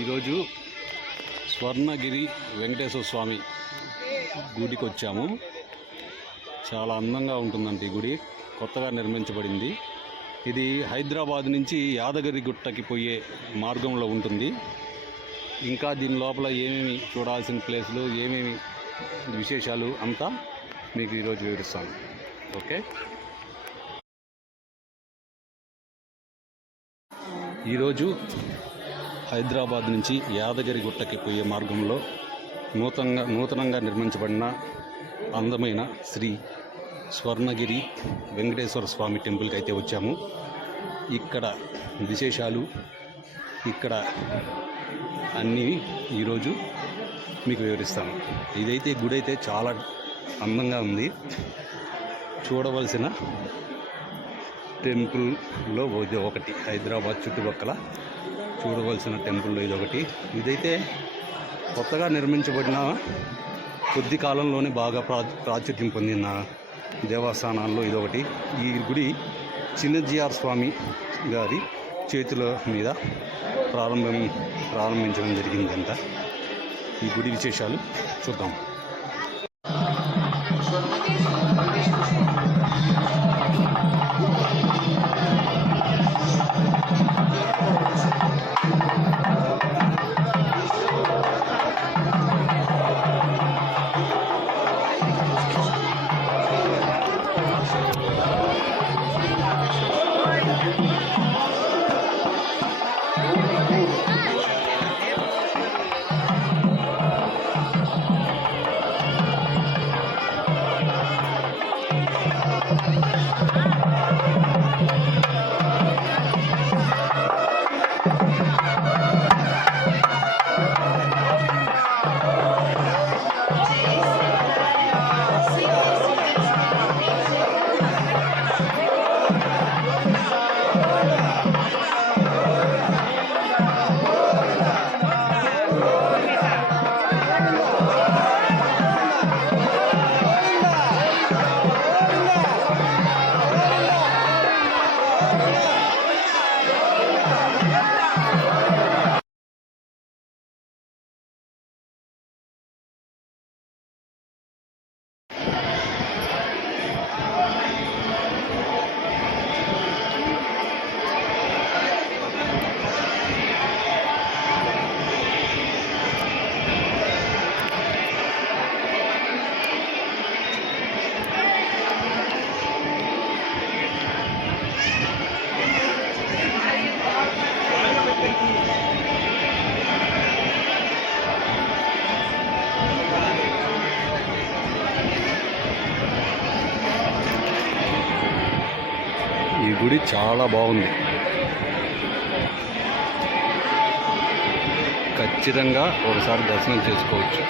ఈరోజు స్వర్ణగిరి వెంకటేశ్వర స్వామి గుడికి వచ్చాము. చాలా అందంగా ఉంటుందండి ఈ గుడి. కొత్తగా నిర్మించబడింది. ఇది హైదరాబాద్ నుంచి యాదగిరి గుట్టకి పోయే మార్గంలో ఉంటుంది. ఇంకా దీని లోపల ఏమేమి చూడాల్సిన ప్లేసులు, ఏమేమి విశేషాలు అంతా మీకు ఈరోజు వివరిస్తాను. ఓకే, ఈరోజు హైదరాబాద్ నుంచి యాదగిరి గుట్టకి పోయే మార్గంలో నూతనంగా నిర్మించబడిన అందమైన శ్రీ స్వర్ణగిరి వెంకటేశ్వర స్వామి టెంపుల్కి అయితే వచ్చాము. ఇక్కడ విశేషాలు, ఇక్కడ అన్నీ ఈరోజు మీకు వివరిస్తాను. ఇదైతే గుడి అయితే చాలా అందంగా ఉంది. చూడవలసిన టెంపుల్లో ఒకటి, హైదరాబాద్ చుట్టుపక్కల చూడవలసిన టెంపుల్లో ఇదొకటి. ఇదైతే కొత్తగా నిర్మించబడిన కొద్ది కాలంలోనే బాగా ప్రాచుర్యం పొందిన దేవస్థానాల్లో ఇదొకటి. ఈ గుడి చిన్నజీఆర్ స్వామి గారి చేతుల మీద ప్రారంభించడం జరిగిందంట. ఈ గుడి విశేషాలు చూద్దాం. ఈ గుడి చాలా బాగుంది. ఖచ్చితంగా ఒకసారి దర్శనం చేసుకోవచ్చు.